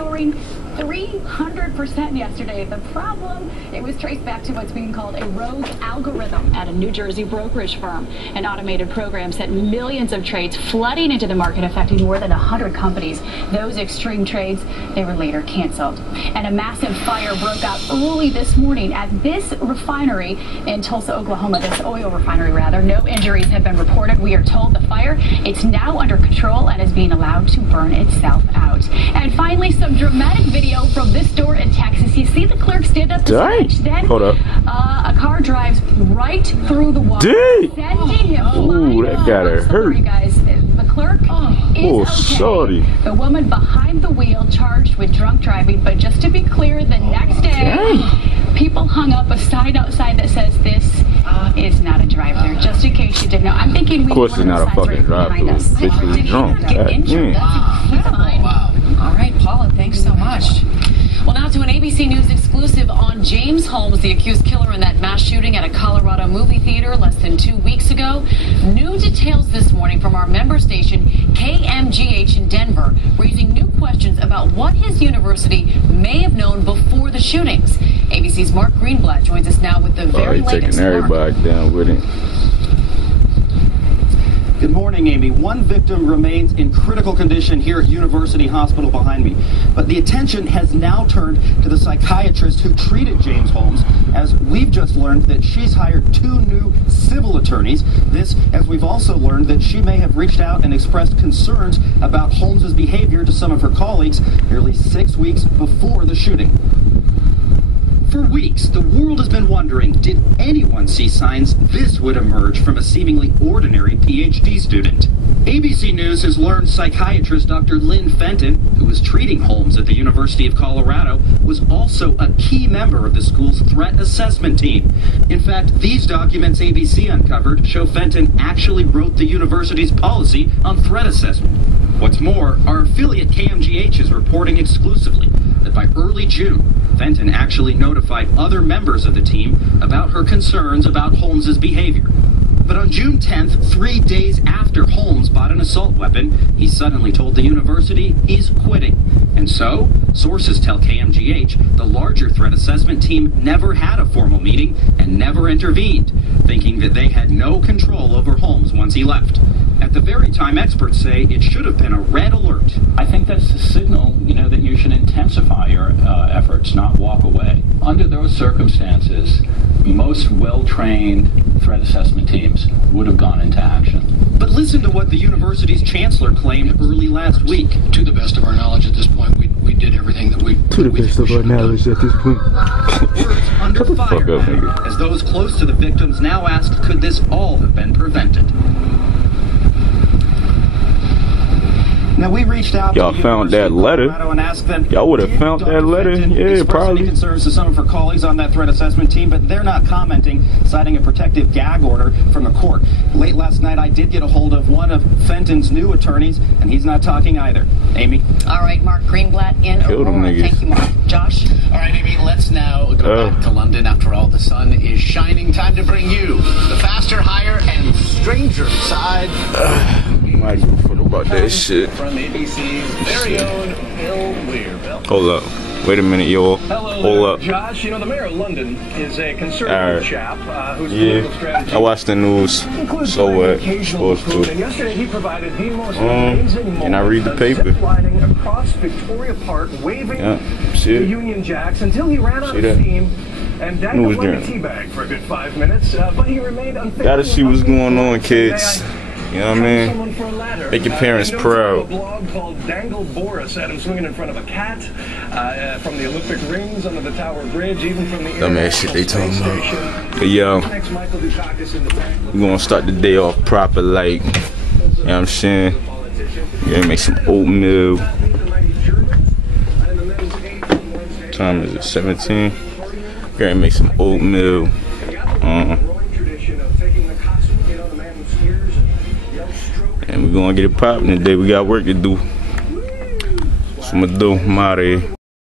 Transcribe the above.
soaring 300% yesterday. The problem, it was traced back to what's being called a rogue algorithm at a New Jersey brokerage firm. An automated program sent millions of trades flooding into the market, affecting more than 100 companies. Those extreme trades, they were later canceled. And a massive fire broke out early this morning at this refinery in Tulsa, Oklahoma, this oil refinery rather. No injuries have been reported. We are told the fire, it's now under control and is being allowed to burn itself out. And finally, some dramatic video from this store in Texas. You see the clerk stand up the edge, then hold up. A car drives right through the water, sending him flying. Ooh, that got her hurt. You guys, the clerk is okay. Sorry. The woman behind the wheel charged with drunk driving, but just to be clear, the next day, people hung up a sign outside that says this is not a drive-through. Just in case you didn't know. I'm thinking we. Of course, it's not a fucking drive-through. Officially drunk. Get injured. That's incredible. Wow. All right, Paula, thanks so much. Well, now to an ABC News exclusive on James Holmes, the accused killer in that mass shooting at a Colorado movie theater less than 2 weeks ago. New details this morning from our member station, KMGH in Denver, raising new questions about what his university may have known before the shootings. ABC's Mark Greenblatt joins us now with the very latest. Taking everybody down with it. Good morning, Amy. One victim remains in critical condition here at University Hospital behind me. But the attention has now turned to the psychiatrist who treated James Holmes, as we've just learned that she's hired 2 new civil attorneys. This, as we've also learned that she may have reached out and expressed concerns about Holmes's behavior to some of her colleagues nearly 6 weeks before the shooting. For weeks, the world has been wondering, did anyone see signs this would emerge from a seemingly ordinary PhD student? ABC News has learned psychiatrist Dr. Lynn Fenton, who was treating Holmes at the University of Colorado, was also a key member of the school's threat assessment team. In fact, these documents ABC uncovered show Fenton actually wrote the university's policy on threat assessment. What's more, our affiliate KMGH is reporting exclusively that by early June, Fenton actually notified other members of the team about her concerns about Holmes's behavior. But on June 10th, 3 days after Holmes bought an assault weapon, he suddenly told the university he's quitting. And so, sources tell KMGH the larger threat assessment team never had a formal meeting and never intervened, thinking that they had no control over Holmes once he left. At the very time, experts say it should have been a red alert. I think that's a signal, that you should intensify your efforts, not walk away. Under those circumstances, most well-trained threat assessment teams would have gone into action. But listen to what the university's chancellor claimed early last week. To the best of our knowledge at this point, we did everything that we To the best of our knowledge at this point. Words under fire now, as those close to the victims now ask, could this all have been prevented? Now, we reached out Y'all found that letter. And asked them, Y'all would have found that letter. Yeah, probably. Any concerns to some of her colleagues on that threat assessment team, but they're not commenting, citing a protective gag order from the court. Late last night, I did get a hold of one of Fenton's new attorneys, and he's not talking either. Amy? All right, Mark Greenblatt in Aurora. Thank you, Mark. Josh? All right, Amy, let's now go back to London. After all, the sun is shining. Time to bring you the faster, higher, and stranger side. Might give a fuck about that shit. From ABC's very own Bill Weir. Hold up. Wait a minute, y'all. Hello, hold up. Josh. The mayor of London is a conservative chap whose political strategy. I watched the news. So what? Supposed to. And yesterday he provided the most amazing moment. And I read the paper. Ziplining across Victoria Park, waving the Union Jacks until he ran out of steam. And dangled like a teabag for a good 5 minutes, but he remained unfaithful. Gotta see what's going on, kids. You know what I mean? Make your parents proud. A blog called Dangle Boris had him swinging in front of a cat, from the Olympic rings under the Tower Bridge, even from the dumbass shit they talking about. But yo, we gonna start the day off proper, like, you know what I'm saying? Gonna make some oatmeal. What time is it? 17. Gonna make some oatmeal. And we're gonna get it popping today. We got work to do. So I'm gonna do. I'm out of here.